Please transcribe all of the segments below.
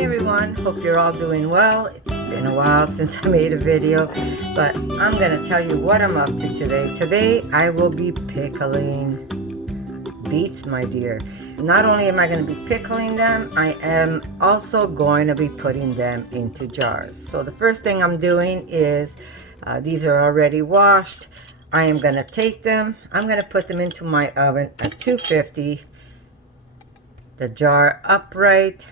everyone, hope you're all doing well. It's been a while since I made a video, but I'm gonna tell you what I'm up to today. Today I will be pickling beets, my dear. Not only am I going to be pickling them, I am also going to be putting them into jars. So the first thing I'm doing is, these are already washed. I am going to take them, I'm going to put them into my oven at 250, the jar upright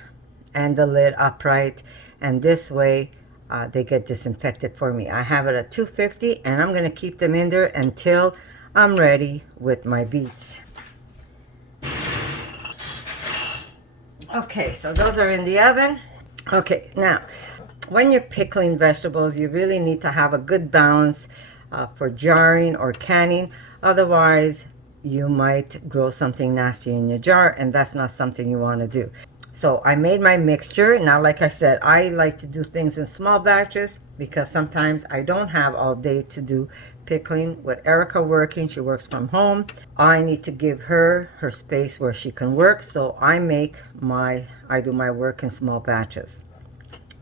and the lid upright, and this way they get disinfected for me. I have it at 250 and I'm going to keep them in there until I'm ready with my beets. Okay, so those are in the oven. Okay, now when you're pickling vegetables, you really need to have a good balance for jarring or canning. Otherwise, you might grow something nasty in your jar, and that's not something you want to do. So I made my mixture. Now, like I said, I like to do things in small batches because sometimes I don't have all day to do pickling. With Erica working, she works from home. I need to give her space where she can work, so I do my work in small batches.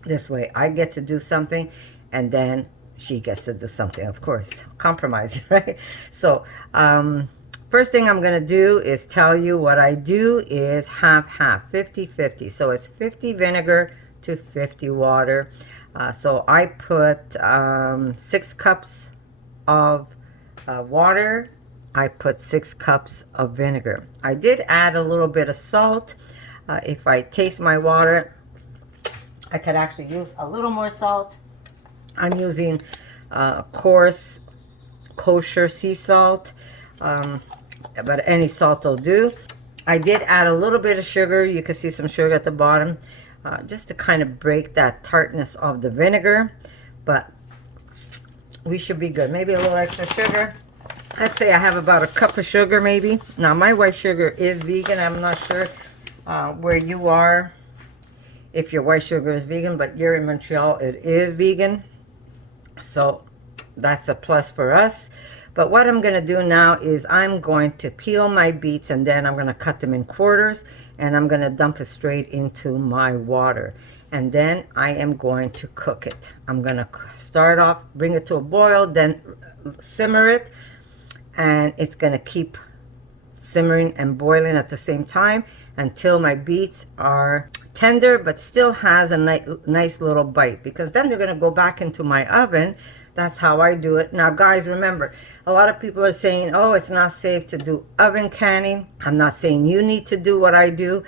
This way I get to do something and then she gets to do something, of course. Compromise, right? So first thing I'm going to do is tell you what I do is half-half, 50-50. So it's 50 vinegar to 50 water. So I put 6 cups of water. I put 6 cups of vinegar. I did add a little bit of salt. If I taste my water, I could actually use a little more salt. I'm using coarse kosher sea salt, but any salt will do. I did add a little bit of sugar. You can see some sugar at the bottom, just to kind of break that tartness of the vinegar, but we should be good. Maybe a little extra sugar. I'd say I have about a cup of sugar maybe. Now my white sugar is vegan. I'm not sure where you are if your white sugar is vegan, but you're in Montreal, it is vegan. So that's a plus for us. But what I'm going to do now is I'm going to peel my beets and then I'm going to cut them in quarters and I'm going to dump it straight into my water. And then I am going to cook it. I'm going to start off, bring it to a boil, then simmer it, and it's going to keep simmering and boiling at the same time until my beets are tender but still has a nice little bite, because then they're going to go back into my oven. That's how I do it. Now guys, remember, a lot of people are saying, oh, it's not safe to do oven canning. I'm not saying you need to do what I do.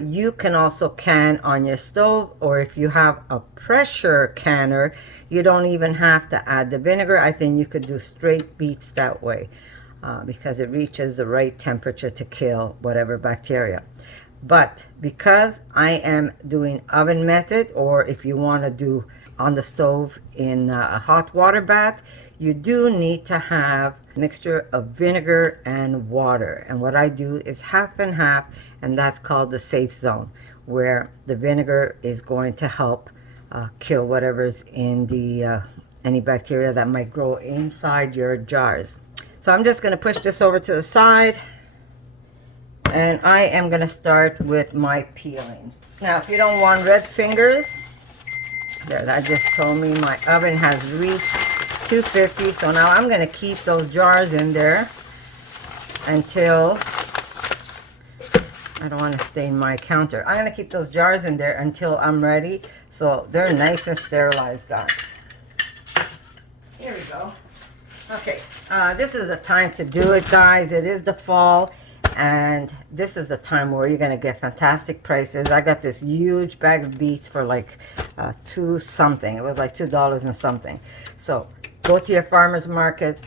You can also can on your stove, or if you have a pressure canner, you don't even have to add the vinegar. I think you could do straight beets that way, because it reaches the right temperature to kill whatever bacteria. But because I am doing oven method, or if you want to do on the stove in a hot water bath, you do need to have a mixture of vinegar and water. And what I do is half and half, and that's called the safe zone, where the vinegar is going to help kill whatever's in the any bacteria that might grow inside your jars. So I'm just going to push this over to the side, and I am going to start with my peeling. Now, if you don't want red fingers, there, that just told me my oven has reached 250. So now I'm going to keep those jars in there until, I don't want to stain my counter. I'm going to keep those jars in there until I'm ready. So they're nice and sterilized, guys. Here we go. Okay, this is the time to do it, guys. It is the fall, and this is the time where you're going to get fantastic prices. I got this huge bag of beets for like $2 something. It was like $2 and something. So go to your farmer's market,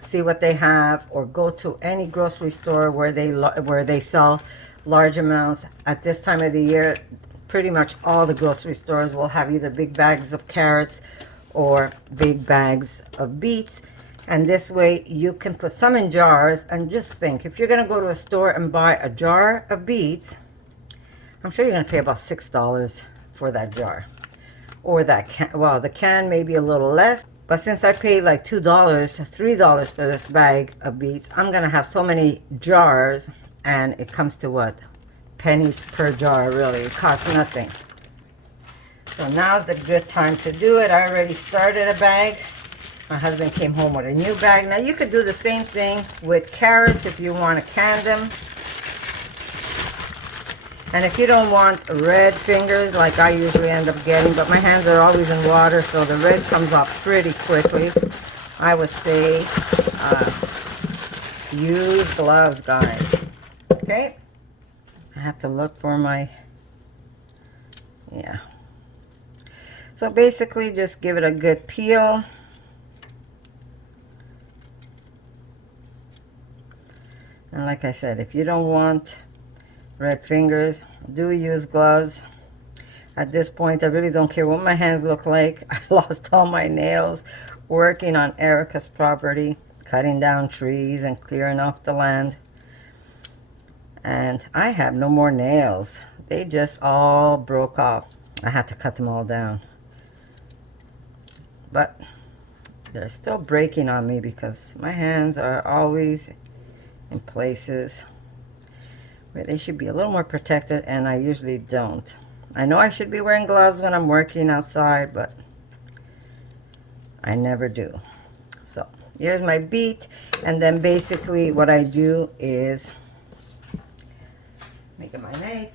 see what they have, or go to any grocery store where they sell large amounts. At this time of the year, pretty much all the grocery stores will have either big bags of carrots or big bags of beets. And this way you can put some in jars. And just think, if you're going to go to a store and buy a jar of beets, I'm sure you're going to pay about $6 for that jar. Or that can, well, the can may be a little less. But since I paid like $2, $3 for this bag of beets, I'm going to have so many jars. And it comes to what? Pennies per jar, really. It costs nothing. So now's a good time to do it. I already started a bag. My husband came home with a new bag. Now you could do the same thing with carrots if you want to can them. And if you don't want red fingers like I usually end up getting, but my hands are always in water, so the red comes off pretty quickly, I would say use gloves, guys. Okay? I have to look for my, yeah. So basically just give it a good peel. And like I said, if you don't want red fingers, do use gloves. At this point, I really don't care what my hands look like. I lost all my nails working on Erica's property, cutting down trees and clearing off the land. And I have no more nails. They just all broke off. I had to cut them all down. But they're still breaking on me because my hands are always in places where they should be a little more protected, and I usually don't. I know I should be wearing gloves when I'm working outside, but I never do. So here's my beet, and then basically what I do is make my knife.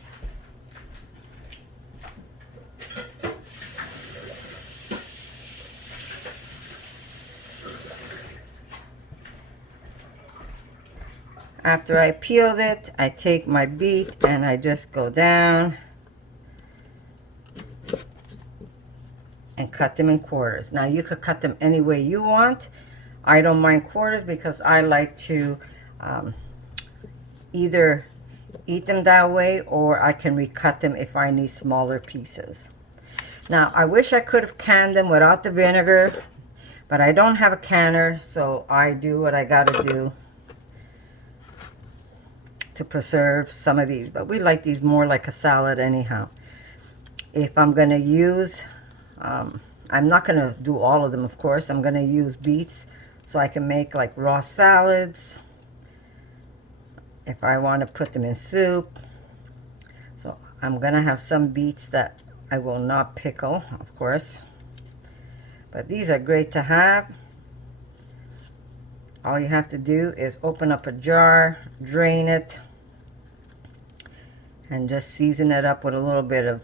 After I peeled it, I take my beet and I just go down and cut them in quarters. Now you could cut them any way you want. I don't mind quarters because I like to either eat them that way, or I can recut them if I need smaller pieces. Now I wish I could have canned them without the vinegar, but I don't have a canner, so I do what I gotta do to preserve some of these. But we like these more like a salad anyhow. If I'm gonna use, I'm not gonna do all of them, of course. I'm gonna use beets so I can make like raw salads if I want to put them in soup. So I'm gonna have some beets that I will not pickle, of course, but these are great to have. All you have to do is open up a jar, drain it, and just season it up with a little bit of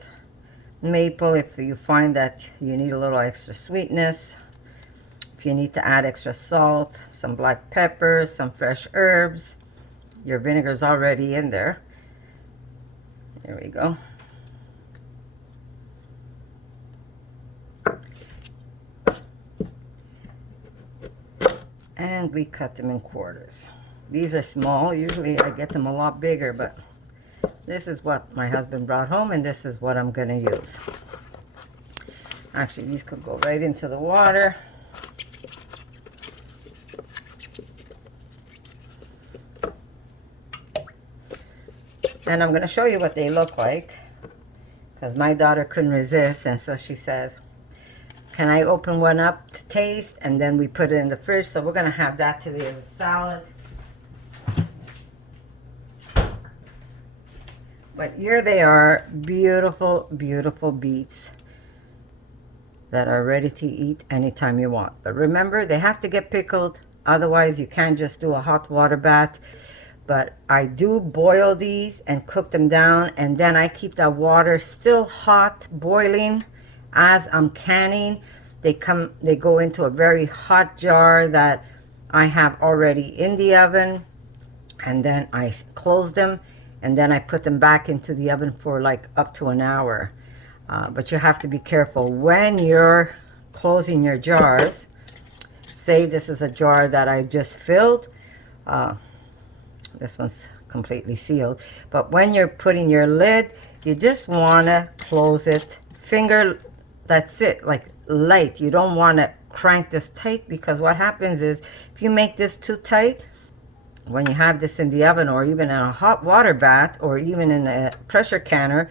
maple if you find that you need a little extra sweetness. If you need to add extra salt, some black pepper, some fresh herbs, your vinegar is already in there. There we go. And we cut them in quarters. These are small. Usually I get them a lot bigger, but this is what my husband brought home, and this is what I'm gonna use. Actually, these could go right into the water. And I'm gonna show you what they look like, because my daughter couldn't resist, and so she says, can I open one up to taste? And then we put it in the fridge. So we're gonna have that today as a salad. But here they are, beautiful, beautiful beets that are ready to eat anytime you want. But remember, they have to get pickled. Otherwise, you can't just do a hot water bath. But I do boil these and cook them down. And then I keep that water still hot, boiling as I'm canning. They go into a very hot jar that I have already in the oven. And then I close them. And then I put them back into the oven for like up to an hour. But you have to be careful when you're closing your jars. Say this is a jar that I just filled. This one's completely sealed. But when you're putting your lid, you just want to close it. Finger, that's it, like light. You don't want to crank this tight, because what happens is if you make this too tight, when you have this in the oven or even in a hot water bath or even in a pressure canner,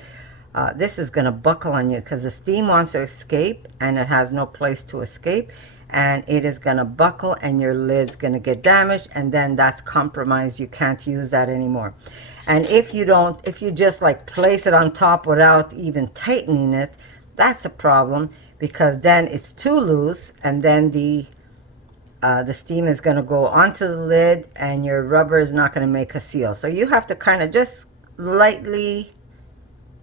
this is going to buckle on you because the steam wants to escape and it has no place to escape, and it is going to buckle and your lid's going to get damaged, and then that's compromised. You can't use that anymore. And if you just like place it on top without even tightening it, That's a problem, because then it's too loose, and then the steam is going to go onto the lid and your rubber is not going to make a seal. So you have to kind of just lightly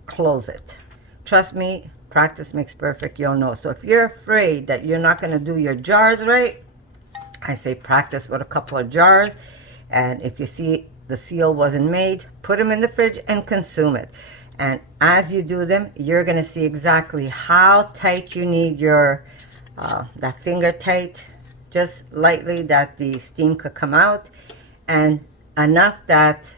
close it. Trust me, practice makes perfect, you'll know. So if you're afraid that you're not going to do your jars right, I say practice with a couple of jars, and if you see the seal wasn't made, put them in the fridge and consume it. And as you do them, you're going to see exactly how tight you need your that finger tight, just lightly, that the steam could come out, and enough that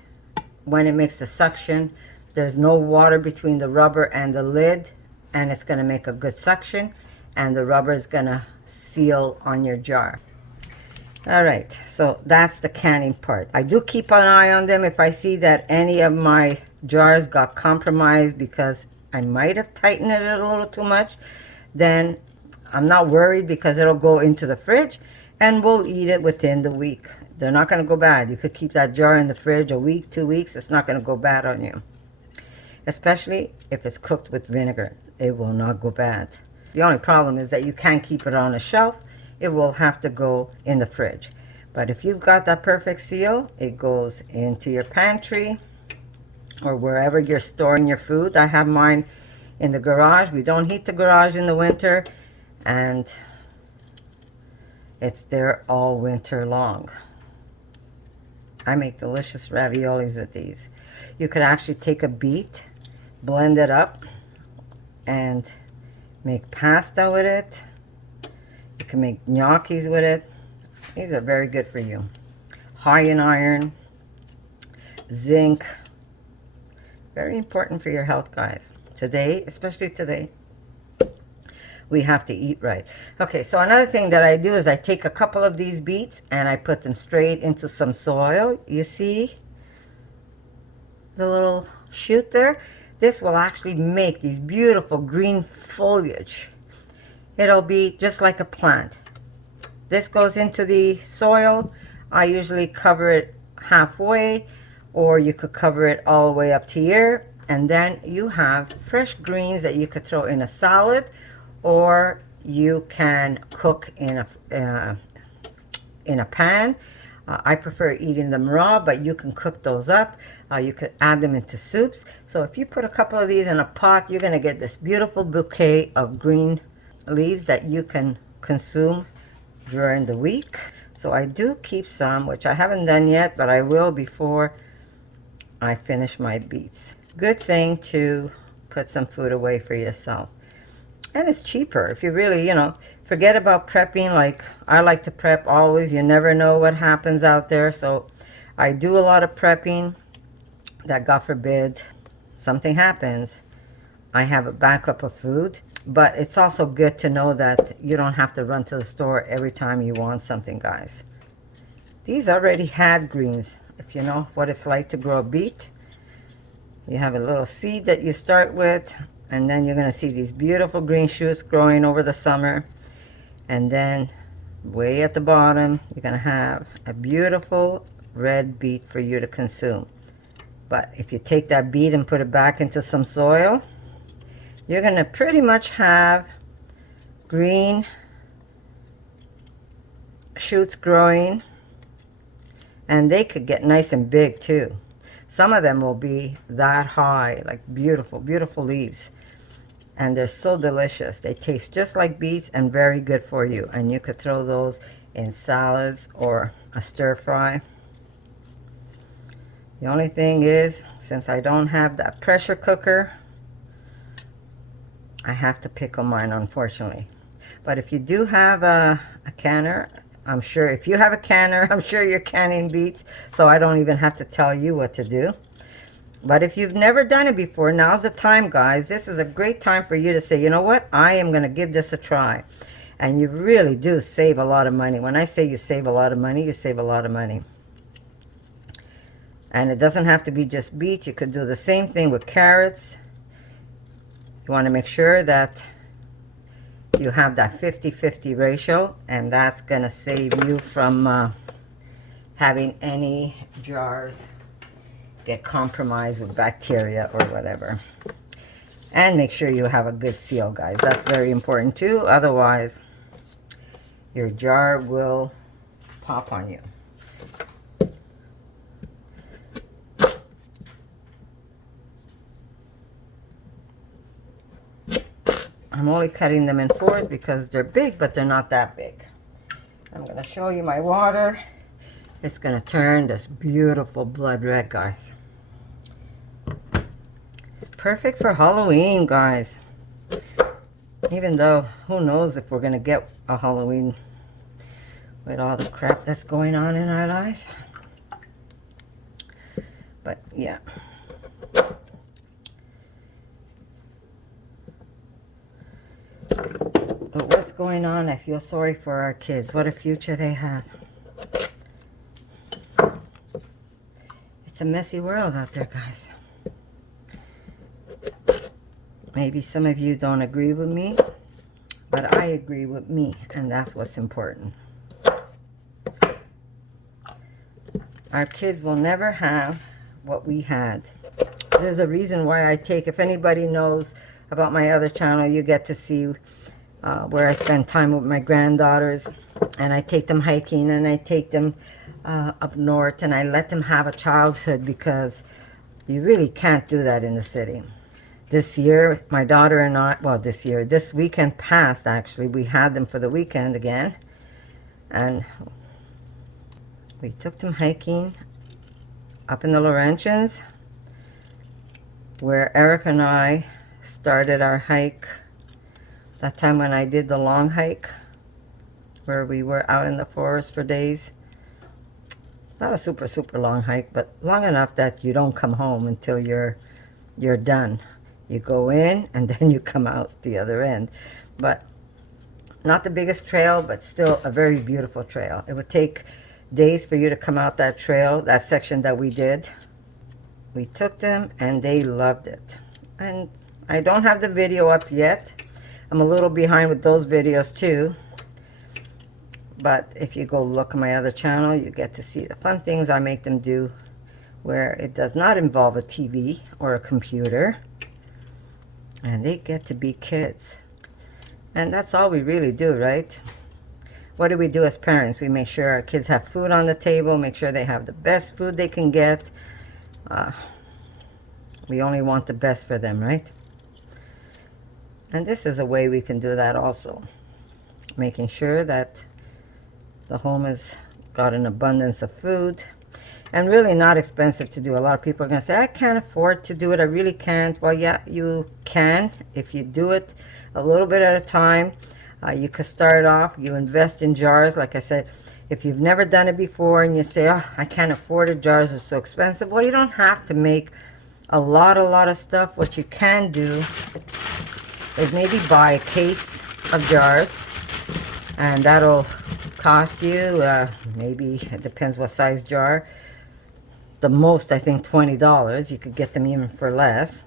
when it makes the suction, there's no water between the rubber and the lid, and it's going to make a good suction, and the rubber is going to seal on your jar. All right, so that's the canning part. I do keep an eye on them. If I see that any of my jars got compromised because I might have tightened it a little too much, then I'm not worried, because it'll go into the fridge and we'll eat it within the week. They're not going to go bad. You could keep that jar in the fridge a week, 2 weeks. It's not going to go bad on you, especially if it's cooked with vinegar. It will not go bad. The only problem is that you can't keep it on a shelf. It will have to go in the fridge. But if you've got that perfect seal, it goes into your pantry or wherever you're storing your food. I have mine in the garage. We don't heat the garage in the winter, and it's there all winter long. I make delicious raviolis with these. You could actually take a beet, blend it up, and make pasta with it. You can make gnocchis with it. These are very good for you. High in iron, zinc. Very important for your health, guys. Today, especially today, we have to eat right. Okay, so another thing that I do is I take a couple of these beets and I put them straight into some soil. You see the little shoot there? This will actually make these beautiful green foliage. It'll be just like a plant. This goes into the soil. I usually cover it halfway, or you could cover it all the way up to here, and then you have fresh greens that you could throw in a salad, or you can cook in a pan. I prefer eating them raw, but you can cook those up. You could add them into soups. So if you put a couple of these in a pot, you're going to get this beautiful bouquet of green leaves that you can consume during the week. So I do keep some, which I haven't done yet, but I will before I finish my beets. Good thing to put some food away for yourself. And it's cheaper if you really, forget about prepping. Like I like to prep always. You never know what happens out there. So I do a lot of prepping that, God forbid, something happens, I have a backup of food. But it's also good to know that you don't have to run to the store every time you want something, guys. These already had greens. If you know what it's like to grow a beet, you have a little seed that you start with, and then you're going to see these beautiful green shoots growing over the summer. And then way at the bottom, you're going to have a beautiful red beet for you to consume. But if you take that beet and put it back into some soil, you're going to pretty much have green shoots growing, and they could get nice and big too. Some of them will be that high, like beautiful, beautiful leaves. And they're so delicious. They taste just like beets and very good for you. And you could throw those in salads or a stir fry. The only thing is, since I don't have that pressure cooker, I have to pickle mine, unfortunately. But if you do have a canner, I'm sure if you have a canner, I'm sure you're canning beets, so I don't even have to tell you what to do. But if you've never done it before, now's the time, guys. This is a great time for you to say, you know what, I am going to give this a try. And you really do save a lot of money. When I say you save a lot of money, you save a lot of money. And it doesn't have to be just beets. You could do the same thing with carrots. You want to make sure that you have that 50-50 ratio, and that's going to save you from having any jars get compromised with bacteria or whatever. And make sure you have a good seal, guys. That's very important too. Otherwise, your jar will pop on you. I'm only cutting them in fours because they're big, but they're not that big. I'm going to show you my water. It's going to turn this beautiful blood red, guys. Perfect for Halloween, guys. Even though, who knows if we're going to get a Halloween with all the crap that's going on in our lives. But, yeah. But what's going on? I feel sorry for our kids. What a future they have. It's a messy world out there, guys. Maybe some of you don't agree with me, but I agree with me, and that's what's important. Our kids will never have what we had. There's a reason why I take, if anybody knows about my other channel, you get to see where I spend time with my granddaughters, and I take them hiking, and I take them up north, and I let them have a childhood, because you really can't do that in the city. This year, my daughter and I, well, this weekend past, actually, we had them for the weekend again, and we took them hiking up in the Laurentians, where Eric and I started our hike. That time when I did the long hike, where we were out in the forest for days. Not a super long hike, but long enough that you don't come home until you're done. You go in and then you come out the other end. But not the biggest trail, but still a very beautiful trail. It would take days for you to come out that trail, that section that we did. We took them and they loved it. And I don't have the video up yet. I'm a little behind with those videos too. But if you go look at my other channel, you get to see the fun things I make them do, where it does not involve a TV or a computer. And they get to be kids. And that's all we really do, right? What do we do as parents? We make sure our kids have food on the table, make sure they have the best food they can get. We only want the best for them, right? And this is a way we can do that also. Making sure that the home has got an abundance of food. And really not expensive to do. A lot of people are going to say, I can't afford to do it. I really can't. Well, yeah, you can. If you do it a little bit at a time, you could start off. You invest in jars. Like I said, if you've never done it before and you say, oh, I can't afford it. Jars are so expensive. Well, you don't have to make a lot of stuff. What you can do is maybe buy a case of jars. And that'll cost you, maybe, it depends what size jar. The most, I think, $20. You could get them even for less.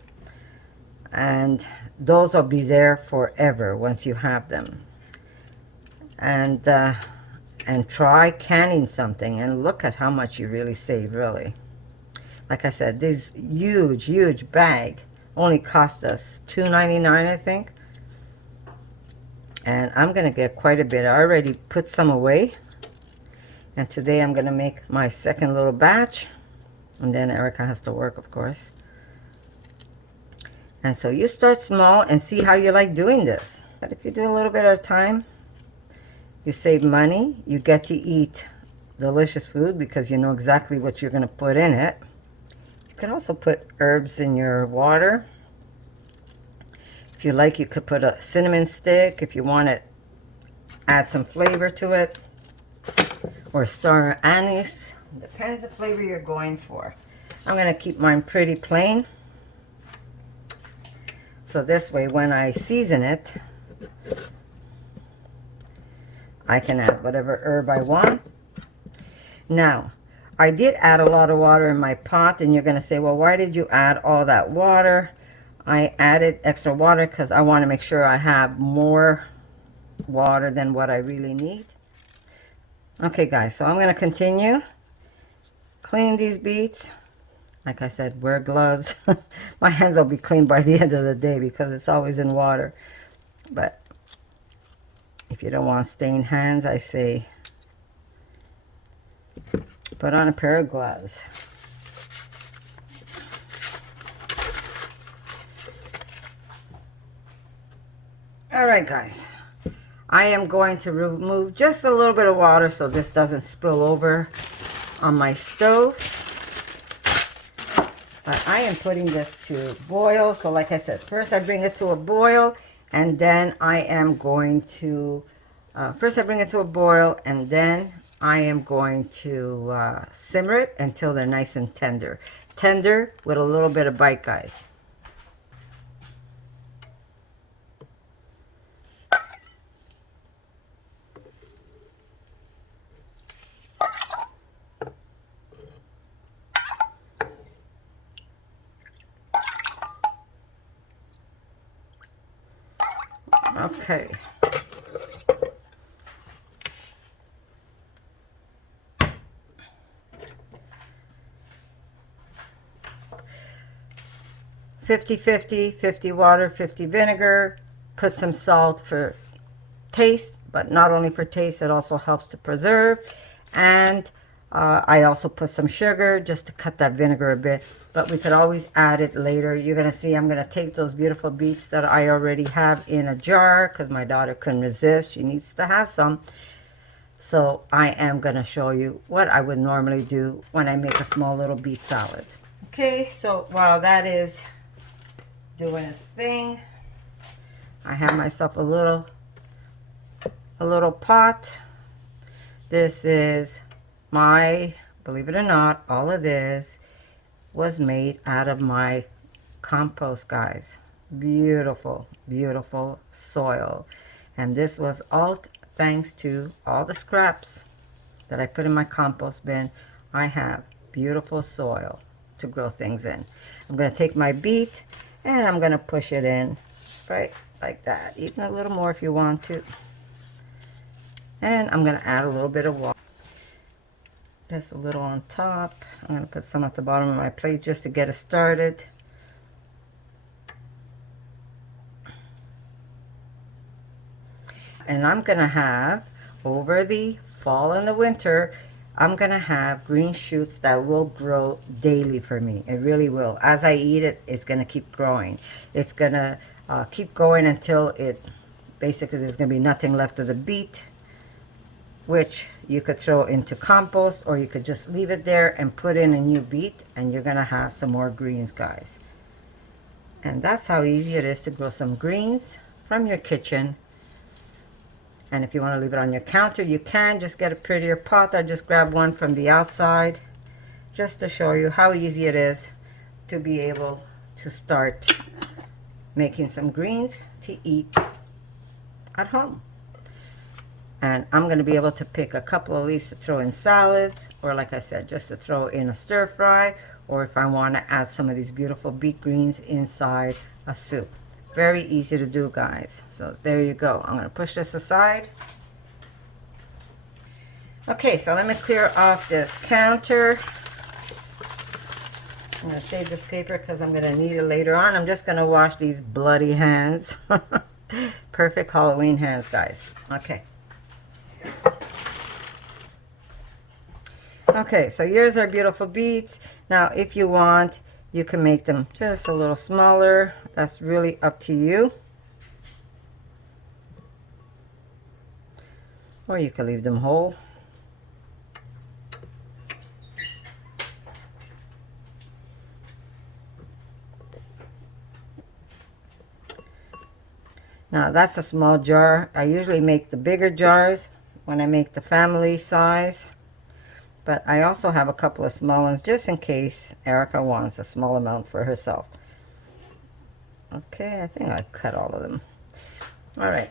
And those will be there forever once you have them. And try canning something and look at how much you really save, really. Like I said, this huge bag only cost us $2.99, I think. And I'm going to get quite a bit. I already put some away. And today I'm going to make my second little batch. And then Erica has to work, of course. And so you start small and see how you like doing this. But if you do a little bit at a time, you save money. You get to eat delicious food because you know exactly what you're going to put in it. You can also put herbs in your water. If you like, you could put a cinnamon stick if you want to add some flavor to it. Or star anise. Depends the flavor you're going for. I'm going to keep mine pretty plain. So this way, when I season it, I can add whatever herb I want. Now, I did add a lot of water in my pot, and you're going to say, well, why did you add all that water? I added extra water because I want to make sure I have more water than what I really need. Okay, guys, so I'm going to continue. Clean these beets. Like I said, wear gloves. My hands will be clean by the end of the day because it's always in water. But if you don't want stained hands, I say put on a pair of gloves. All right, guys. I am going to remove just a little bit of water so this doesn't spill over on my stove. But I am putting this to boil. So like I said, first I bring it to a boil, and then I am going to, first I bring it to a boil, and then I am going to simmer it until they're nice and tender. Tender with a little bit of bite, guys. Okay. $50 water, 50 vinegar. Put some salt for taste, but not only for taste, it also helps to preserve. And I also put some sugar just to cut that vinegar a bit, but we could always add it later. You're gonna see I'm gonna take those beautiful beets that I already have in a jar because my daughter couldn't resist. She needs to have some. So I am gonna show you what I would normally do when I make a small little beet salad. Okay, so while that is doing its thing, I have myself a little pot. This is my, believe it or not, all of this was made out of my compost, guys. Beautiful, beautiful soil. And this was all thanks to all the scraps that I put in my compost bin. I have beautiful soil to grow things in. I'm going to take my beet and I'm going to push it in right like that. Even a little more if you want to. And I'm going to add a little bit of water. Just a little on top. I'm going to put some at the bottom of my plate just to get it started. And I'm going to have, over the fall and the winter, I'm going to have green shoots that will grow daily for me. It really will. As I eat it, it's going to keep growing. It's going to keep going until it, basically there's going to be nothing left of the beet, which you could throw into compost, or you could just leave it there and put in a new beet, and you're going to have some more greens, guys. And that's how easy it is to grow some greens from your kitchen. And if you want to leave it on your counter, you can. Just get a prettier pot. I just grabbed one from the outside just to show you how easy it is to be able to start making some greens to eat at home. And I'm going to be able to pick a couple of leaves to throw in salads, or like I said, just to throw in a stir fry, or if I want to add some of these beautiful beet greens inside a soup. Very easy to do, guys. So there you go. I'm going to push this aside. Okay, so let me clear off this counter. I'm going to save this paper because I'm going to need it later on. I'm just going to wash these bloody hands. Perfect Halloween hands, guys. Okay. Okay, so here's our beautiful beets. Now, if you want, you can make them just a little smaller. That's really up to you. Or you can leave them whole. Now, that's a small jar. I usually make the bigger jars when I make the family size. But I also have a couple of small ones just in case Erica wants a small amount for herself. Okay, I think I cut all of them. All right.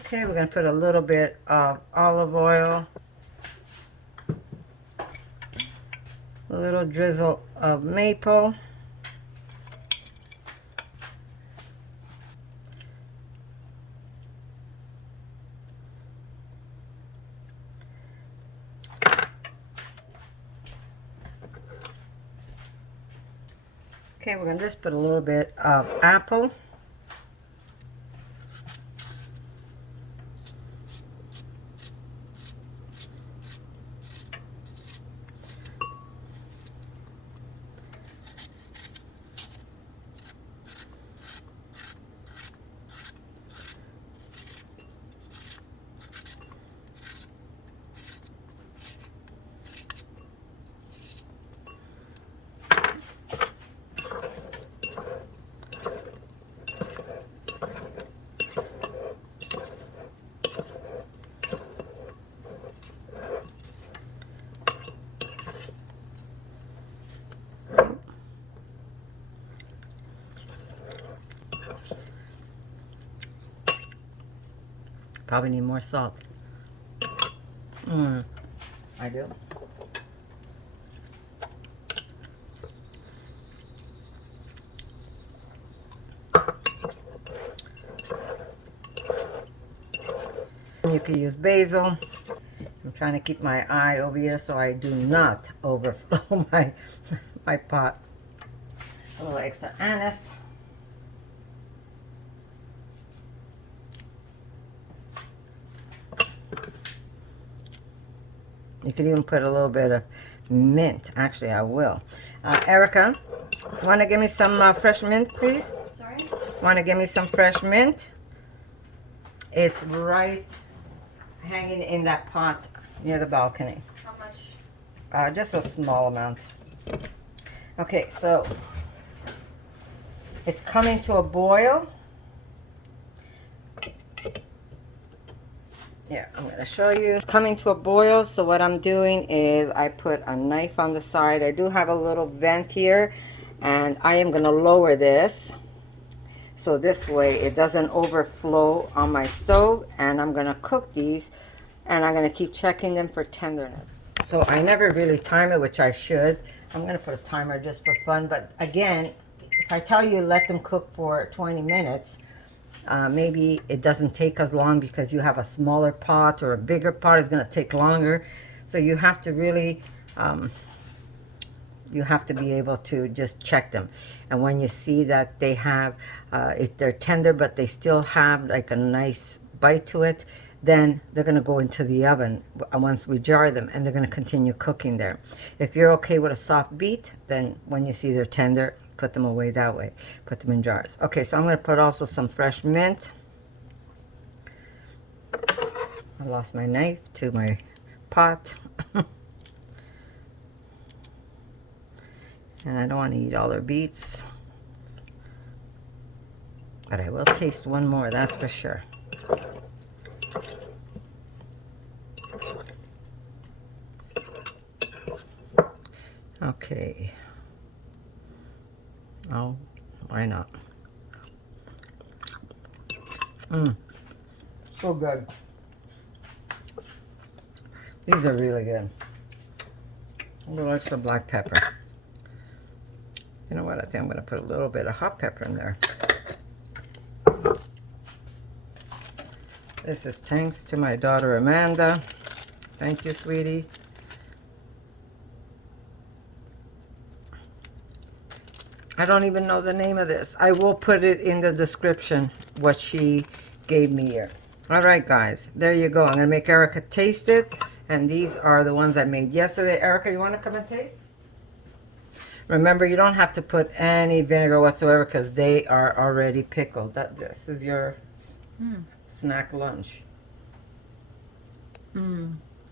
Okay, we're going to put a little bit of olive oil. A little drizzle of maple. Okay, we're gonna just put a little bit of apple. Probably need more salt. I do. You can use basil. I'm trying to keep my eye over here so I do not overflow my pot. A little extra anise. You could even put a little bit of mint. Actually, I will. Erica, want to give me some fresh mint, please? Sorry? Want to give me some fresh mint? It's right hanging in that pot near the balcony. How much? Just a small amount. Okay, so it's coming to a boil. Here, I'm going to show you. It's coming to a boil, so what I'm doing is I put a knife on the side. I do have a little vent here, and I am going to lower this so this way it doesn't overflow on my stove, and I'm going to cook these, and I'm going to keep checking them for tenderness. So I never really time it, which I should. I'm going to put a timer just for fun, but again, if I tell you let them cook for 20 minutes, maybe it doesn't take as long because you have a smaller pot, or a bigger pot is going to take longer. So you have to really, you have to be able to just check them. And when you see that they have, they're tender but they still have like a nice bite to it, then they're going to go into the oven once we jar them, and they're going to continue cooking there. If you're okay with a soft beet, then when you see they're tender, put them away that way. Put them in jars. Okay, so I'm going to put also some fresh mint. I lost my knife to my pot. And I don't want to eat all their beets. But I will taste one more, that's for sure. Okay. Oh, why not? So good. These are really good. A little extra black pepper. You know what? I think I'm going to put a little bit of hot pepper in there. This is thanks to my daughter Amanda. Thank you, sweetie. I don't even know the name of this. I will put it in the description, what she gave me here. All right, guys. There you go. I'm going to make Erica taste it. And these are the ones I made yesterday. Erica, you want to come and taste? Remember, you don't have to put any vinegar whatsoever because they are already pickled. This is your snack lunch.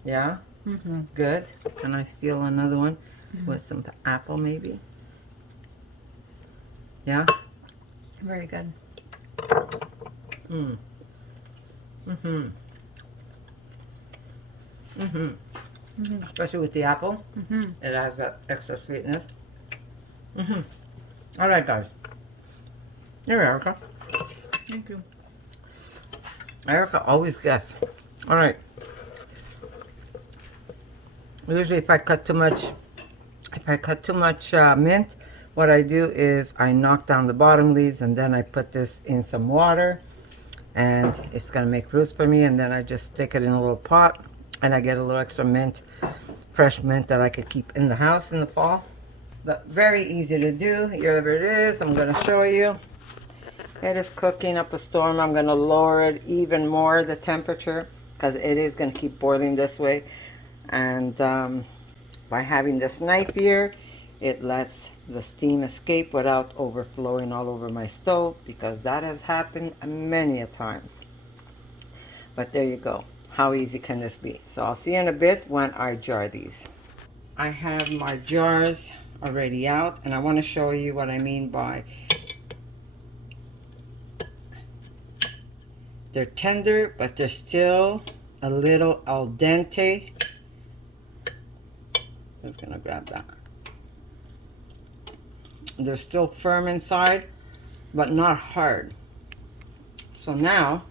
Yeah? Good. Can I steal another one with some apple maybe? Yeah? Very good. Especially with the apple. It has that extra sweetness. All right, guys. Here, Erica. Thank you. Erica always guess. All right. Usually, if I cut too much mint, what I do is I knock down the bottom leaves, and then I put this in some water, and it's gonna make roots for me. And then I just stick it in a little pot, and I get a little extra mint, fresh mint that I could keep in the house in the fall. but very easy to do. Here it is. I'm going to show you. It is cooking up a storm. I'm going to lower it even more, the temperature, because it is going to keep boiling this way. And by having this knife here, it lets the steam escape without overflowing all over my stove, because that has happened many a times. But there you go. How easy can this be? So I'll see you in a bit when I jar these. I have my jars already out, and I want to show you what I mean by they're tender, but they're still a little al dente. I'm just gonna grab that. They're still firm inside, but not hard. So now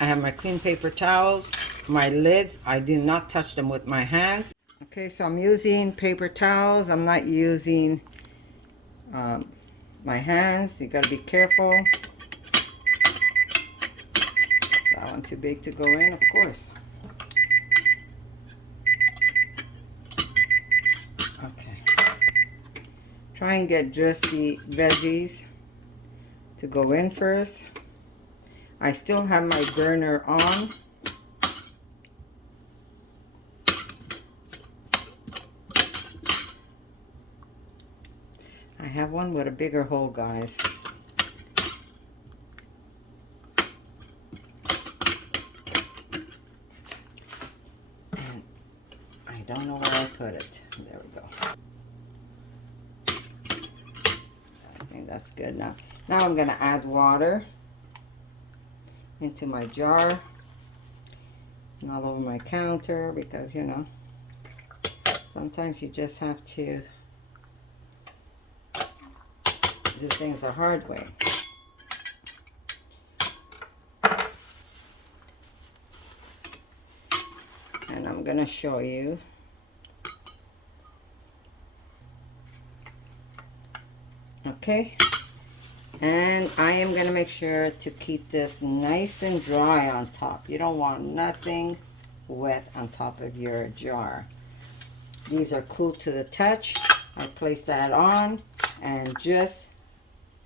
I have my clean paper towels, my lids. I do not touch them with my hands. Okay, so I'm using paper towels. I'm not using my hands. You gotta be careful. That one too big to go in, of course. Okay. Try and get just the veggies to go in first. I still have my burner on. I have one with a bigger hole, guys. And I don't know where I put it. There we go. I think that's good now. Now I'm going to add water into my jar and all over my counter, because, you know, sometimes you just have to do things the hard way. And I'm going to show you. Okay. And I am going to make sure to keep this nice and dry on top. You don't want nothing wet on top of your jar. These are cool to the touch. I place that on, and just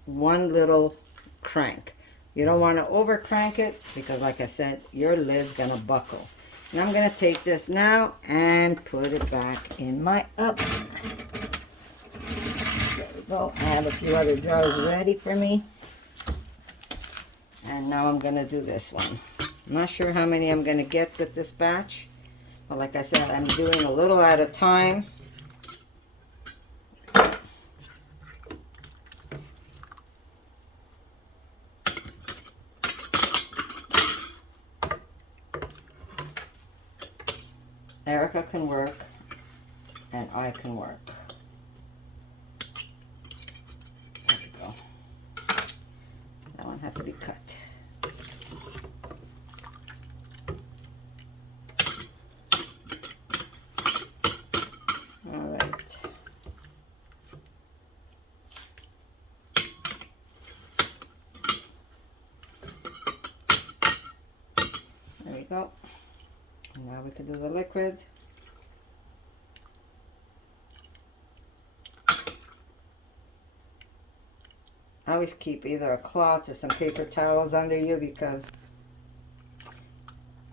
one little crank. You don't want to over crank it, because like I said, your lid's going to buckle. And I'm going to take this now and put it back in my oven. Well, I have a few other jars ready for me. And now I'm going to do this one. I'm not sure how many I'm going to get with this batch. But like I said, I'm doing a little at a time. Erica can work, and I can work. There we go. That one had to be cut. All right. There we go. Now we can do the liquid. I always keep either a cloth or some paper towels under you, because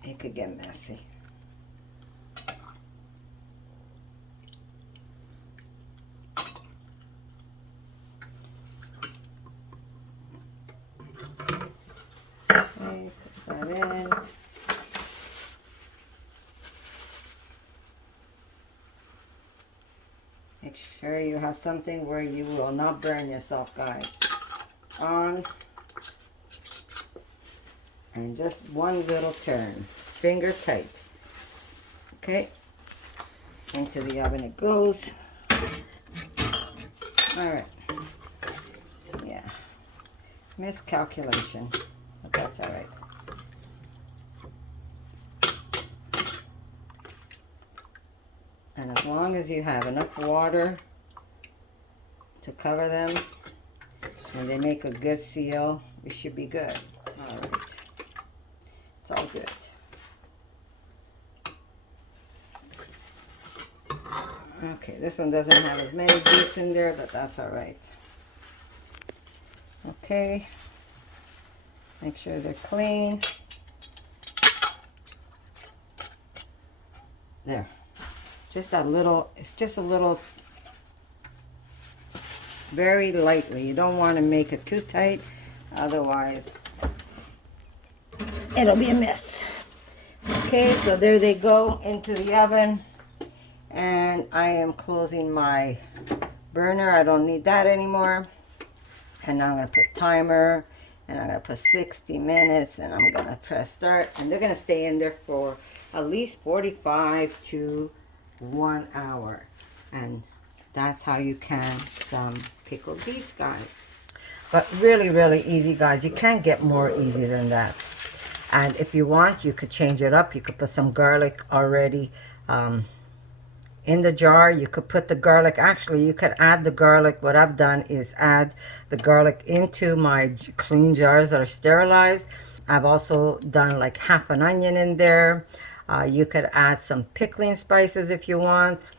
it could get messy. Okay, put that in. Make sure you have something where you will not burn yourself, guys. On, and just one little turn, finger tight. Okay, into the oven it goes. All right. Yeah, miscalculation, but that's all right. And as long as you have enough water to cover them, and they make a good seal, we should be good. All right. It's all good. Okay, this one doesn't have as many beets in there, but that's all right. Okay, make sure they're clean. There, just a little, it's just a little, very lightly. You don't want to make it too tight, otherwise it'll be a mess. Okay, so there they go into the oven, and I am closing my burner. I don't need that anymore. And now I'm going to put timer, and I'm going to put 60 minutes, and I'm going to press start, and they're going to stay in there for at least 45 to 1 hour. And that's how you can some pickled beets, guys. But really, really easy, guys. You can't get more easy than that. And if you want, you could change it up. You could put some garlic already in the jar. You could put the garlic, actually you could add the garlic. What I've done is add the garlic into my clean jars that are sterilized. I've also done like half an onion in there. You could add some pickling spices if you want.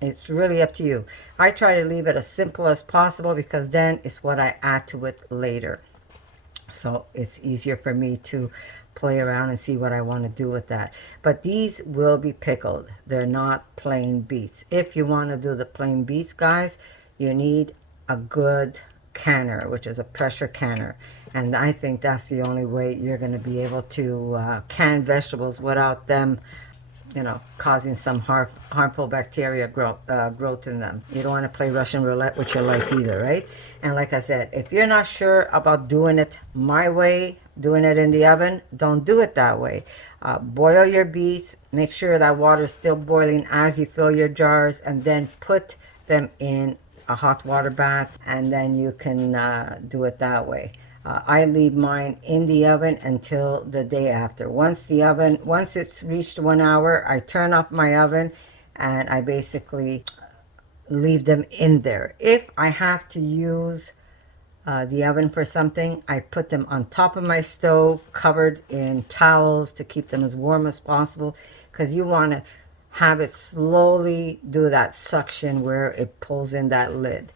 It's really up to you. I try to leave it as simple as possible because then it's what I add to it later. So it's easier for me to play around and see what I want to do with that. But these will be pickled. They're not plain beets. If you want to do the plain beets, guys, you need a good canner, which is a pressure canner. And I think that's the only way you're going to be able to can vegetables without them, you know, causing some harmful bacteria growth in them. You don't want to play Russian roulette with your life either, right? And like I said, if you're not sure about doing it my way, doing it in the oven, don't do it that way. Boil your beets, make sure that water is still boiling as you fill your jars, and then put them in a hot water bath, and then you can do it that way. I leave mine in the oven until the day after. Once it's reached 1 hour, I turn off my oven and I basically leave them in there. If I have to use the oven for something, I put them on top of my stove, covered in towels to keep them as warm as possible, because you want to have it slowly do that suction where it pulls in that lid.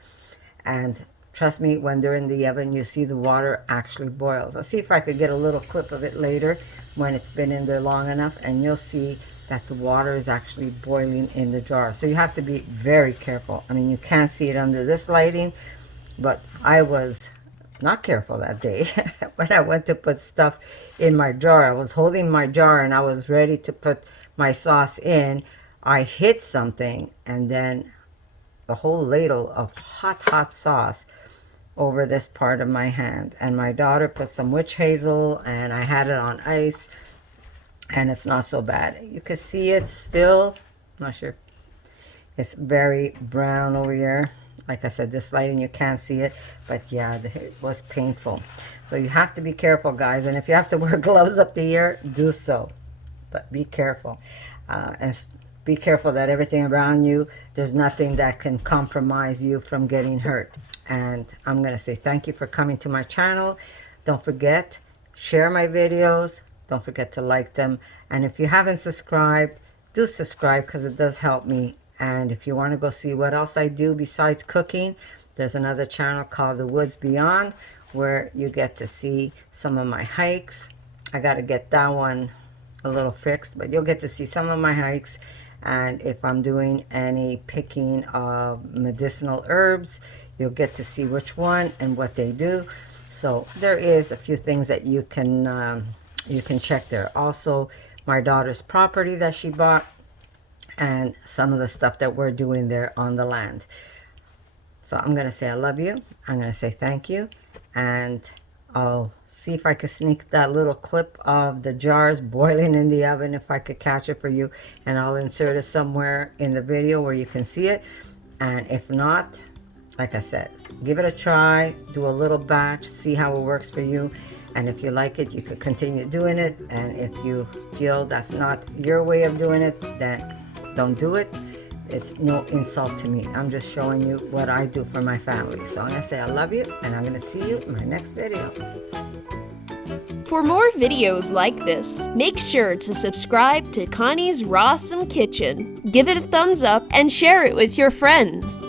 And trust me, when they're in the oven, you see the water actually boils. I'll see if I could get a little clip of it later when it's been in there long enough, and you'll see that the water is actually boiling in the jar. So you have to be very careful. I mean, you can't see it under this lighting, but I was not careful that day. When I went to put stuff in my jar, I was holding my jar and I was ready to put my sauce in. I hit something, and then the whole ladle of hot sauce over this part of my hand. And my daughter put some witch hazel, and I had it on ice, and it's not so bad. You can see it still, not sure. It's very brown over here. Like I said, this lighting, you can't see it, but yeah, it was painful. So you have to be careful, guys. And if you have to wear gloves up the ear, do so. But be careful. And be careful that everything around you, there's nothing that can compromise you from getting hurt. And I'm going to say thank you for coming to my channel. Don't forget, share my videos. Don't forget to like them. And if you haven't subscribed, do subscribe, because it does help me. And if you want to go see what else I do besides cooking, there's another channel called The Woods Beyond, where you get to see some of my hikes. I got to get that one a little fixed, but you'll get to see some of my hikes. And if I'm doing any picking of medicinal herbs, you'll get to see which one and what they do. So there is a few things that you can check there. Also, my daughter's property that she bought, and some of the stuff that we're doing there on the land. So I'm going to say I love you. I'm going to say thank you. And I'll see if I can sneak that little clip of the jars boiling in the oven, if I could catch it for you. And I'll insert it somewhere in the video where you can see it. And if not, like I said, give it a try. Do a little batch. See how it works for you. And if you like it, you could continue doing it. And if you feel that's not your way of doing it, then don't do it. It's no insult to me. I'm just showing you what I do for my family. So I'm going to say I love you, and I'm going to see you in my next video. For more videos like this, make sure to subscribe to Connie's RAWsome Kitchen, give it a thumbs up, and share it with your friends.